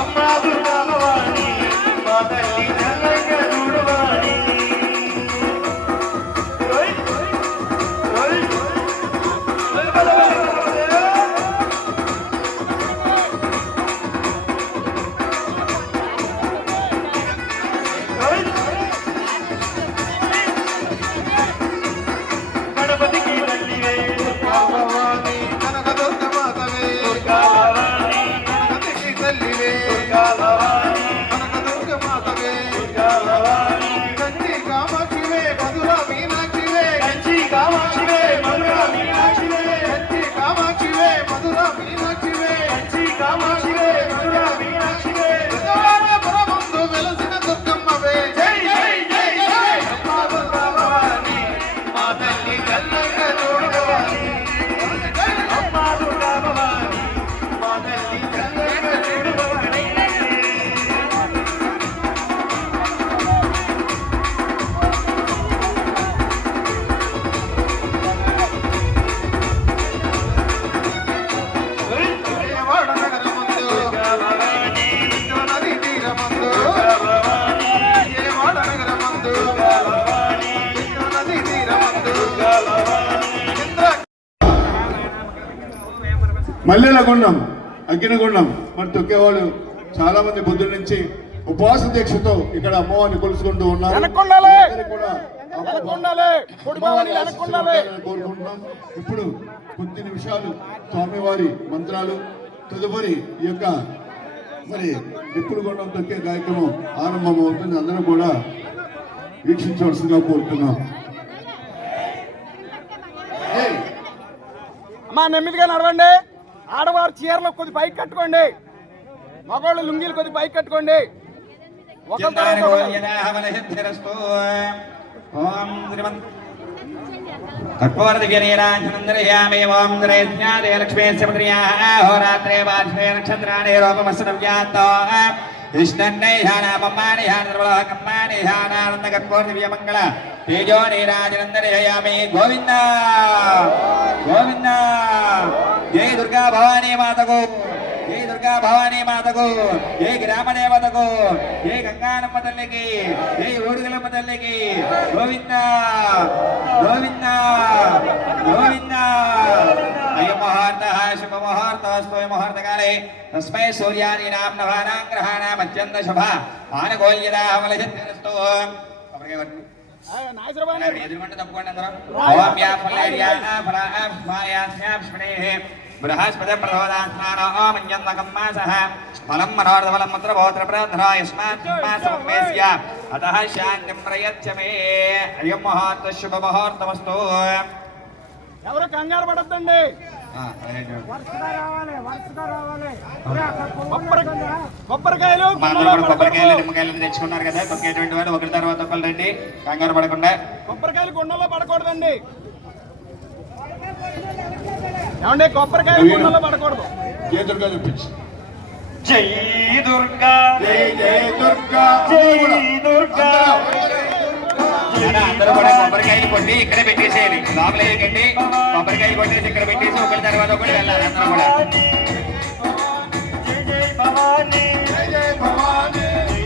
అమ్మా దుర్గా భవాని మా తల్లి చల్లగా చూడవాణి గణపతికి తల్లివే దుర్గా భవాని కనకదుర్గ మాతవే దుర్గా భవాని గణపతికి తల్లివే దుర్గా భవాని కనకదుర్గ మాతవే దుర్గా భవాని కంచి కామాక్షివే మధుర మీనాక్షివే కంచి కామాక్షివే మధుర మీనాక్షివే కంచి కామాక్షివే మధుర మీనాక్షివే కంచి కామాక్షివే మధుర మీనాక్షివే పురమందు వెలసిన దుర్గమ్మవే జై జై జై జై అమ్మా దుర్గా భవాని మా తల్లి చల్లగా చూడవాని అమ్మా దుర్గా భవాని మా తల్లి చల్లగా చూడవాని విజయవాడ నగరమందు కృష్ణా నది తీరమందు విజయవాడ నగరమందు కృష్ణా నది తీరమందు ఇంద్ర మల్లెలగుండం అగ్నిగుండం మరి తొక్కేవాళ్ళు చాలా మంది బుద్ధుల నుంచి ఉపవాస దీక్షతో ఇక్కడ అమ్మవారిని కొలుసుకుంటూ ఉన్నారు. అందరికీ కూడా కోరుకుంటున్నాం. ఇప్పుడు కొద్ది నిమిషాలు స్వామివారి మంత్రాలు తదుపరి ఈ యొక్క మరి నిప్పులు గుండం తొక్కే కార్యక్రమం ఆరంభం అవుతుంది. అందరూ కూడా వీక్షించవలసిందిగా కోరుతున్నాం. అమ్మా నెమ్మదిగా నడవండి. ఆడవారు చీరలు కొద్ది పైకి కట్టుకోండి, మగవాళ్ళు లుంగీలు కొద్ది పైకి కట్టుకోండి. కర్పూరదివ్యనీరాజనందరయామి ఓం శ్రేష్ణాదే లక్ష్మీస్య పుత్ర్యాః హోరాత్రే వార్షే నక్షత్రాణి రూపమస్సునవ్యాతో కృష్ణన్నైహానామమ్మానిహానర్వలోకమ్మానిహానానందకర్పూరదివ్యమంగళ తేజో నీరాజనందరయామి. గోవింద గోవింద. జై దుర్గా భవానీ మాతకు, జై దుర్గా భవానీ మాతకు, జై గ్రామదేవతకు, జై గంగానమ్మ తల్లికి, జై ఊడుగలమ్మ తల్లికి. గోవింద గోవింద గోవింద. అయం ముహూర్త శుభ ముహూర్తస్తు ముహూర్తకాలే తస్మై సూర్యాదీనాం నవానాం గ్రహాణాం అత్యంత శుభ ఆనుకూల్యతామలసిద్ధిరస్తు. ఎదురుకుంటే తప్పుకోండి అందరూ. ఓం యా ఫలేర్యా ఫలాస్మాయాస్యాప్ష్మణేః బృహస్పతి ప్రచోదయాత్మానో మంజన్నకమ్మాసః ఫలం మనోరథఫలం ముత్ర భోత్ర ప్రార్థనా యస్మాత్ మాసమేస్య అతః శాంతిం ప్రయచ్చ మే. అయం ముహూర్త శుభ ముహూర్తమస్తు. ఎవరు కంగారు పడద్దండి. కొబ్బరికాయలు కొబ్బరికాయలు నిమ్మకాయలు తెచ్చుకున్నారు కదా, తొక్కేటువంటి వాడు ఒకరి తర్వాత ఒకరు రండి, కంగారు పడకుండా. కొబ్బరికాయలు గుండంలో పడకూడదండి. ఏమండి, కొబ్బరికాయలు గుండంలో పడకూడదు. జై దుర్గా చూపించు. జై దుర్గా జై జై దుర్గా జై దుర్గా. అందరూ కూడా కొబ్బరికాయలు కొట్టి ఇక్కడే పెట్టేసేయాలి. లోపల వేయకండి, కొబ్బరికాయలు కొట్టేసి ఇక్కడ పెట్టేసి ఒకరి తర్వాత ఒకటి వెళ్ళాలి అందరూ కూడా. జై జై భవాని జై జై భవాని జై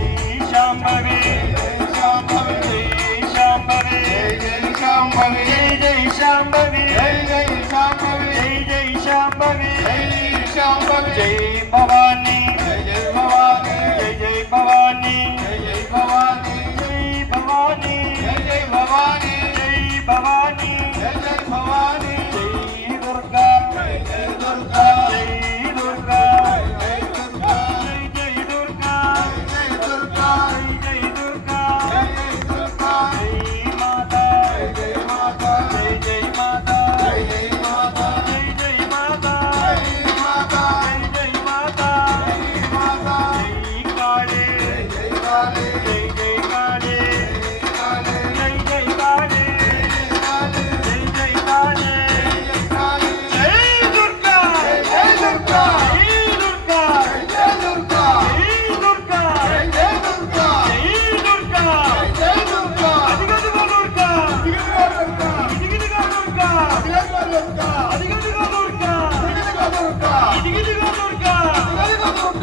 శాంభవి జై శాంభవి జై శాంభవి జై శాంభవి జై జై శాంభవి జై జై శాంభవి జై జై శాంభవి జై శాంభవి జై భవాని జై జై భవాని జై జై భవాని జై జై భవాని జై భవాని జై జై భవాని జై భవాని జై జై భవాని జై దుర్గా జై జై దుర్గా జై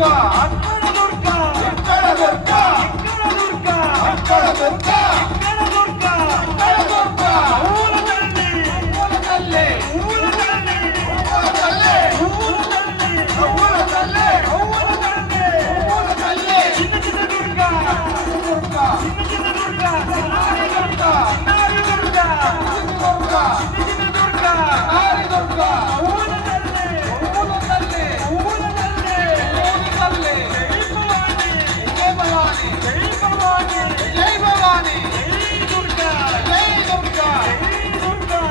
దుర్గా అక్కడ దుర్గా ఇక్కడ దుర్గా ఇక్కడ దుర్గా అక్కడ దుర్గా ఇక్కడ దుర్గా ఇక్కడ దుర్గా ఊల తల్లి ఊల తల్లి ఊల తల్లి ఊల తల్లి ఊల తల్లి ఊల తల్లి ఊల తల్లి ఊల తల్లి చిన్న చిన్న దుర్గా దుర్గా చిన్న చిన్న దుర్గా నారి దుర్గా చిన్నారి దుర్గా దుర్గా చిన్న చిన్న దుర్గా నారి దుర్గా ఊల తల్లి ఊల తల్లి ఊల తల్లి ఊల తల్లి జై భవాని జై భవాని జై భవాని జై భవాని జై దుర్గా జై దుర్గా జై దుర్గా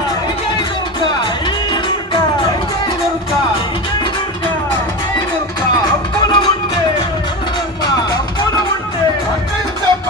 జై దుర్గా జై దుర్గా జై దుర్గా జై దుర్గా జై దుర్గా అప్పుల ఉంటే దుర్గమ్మ అప్పుల ఉంటే అన్నించమ్మ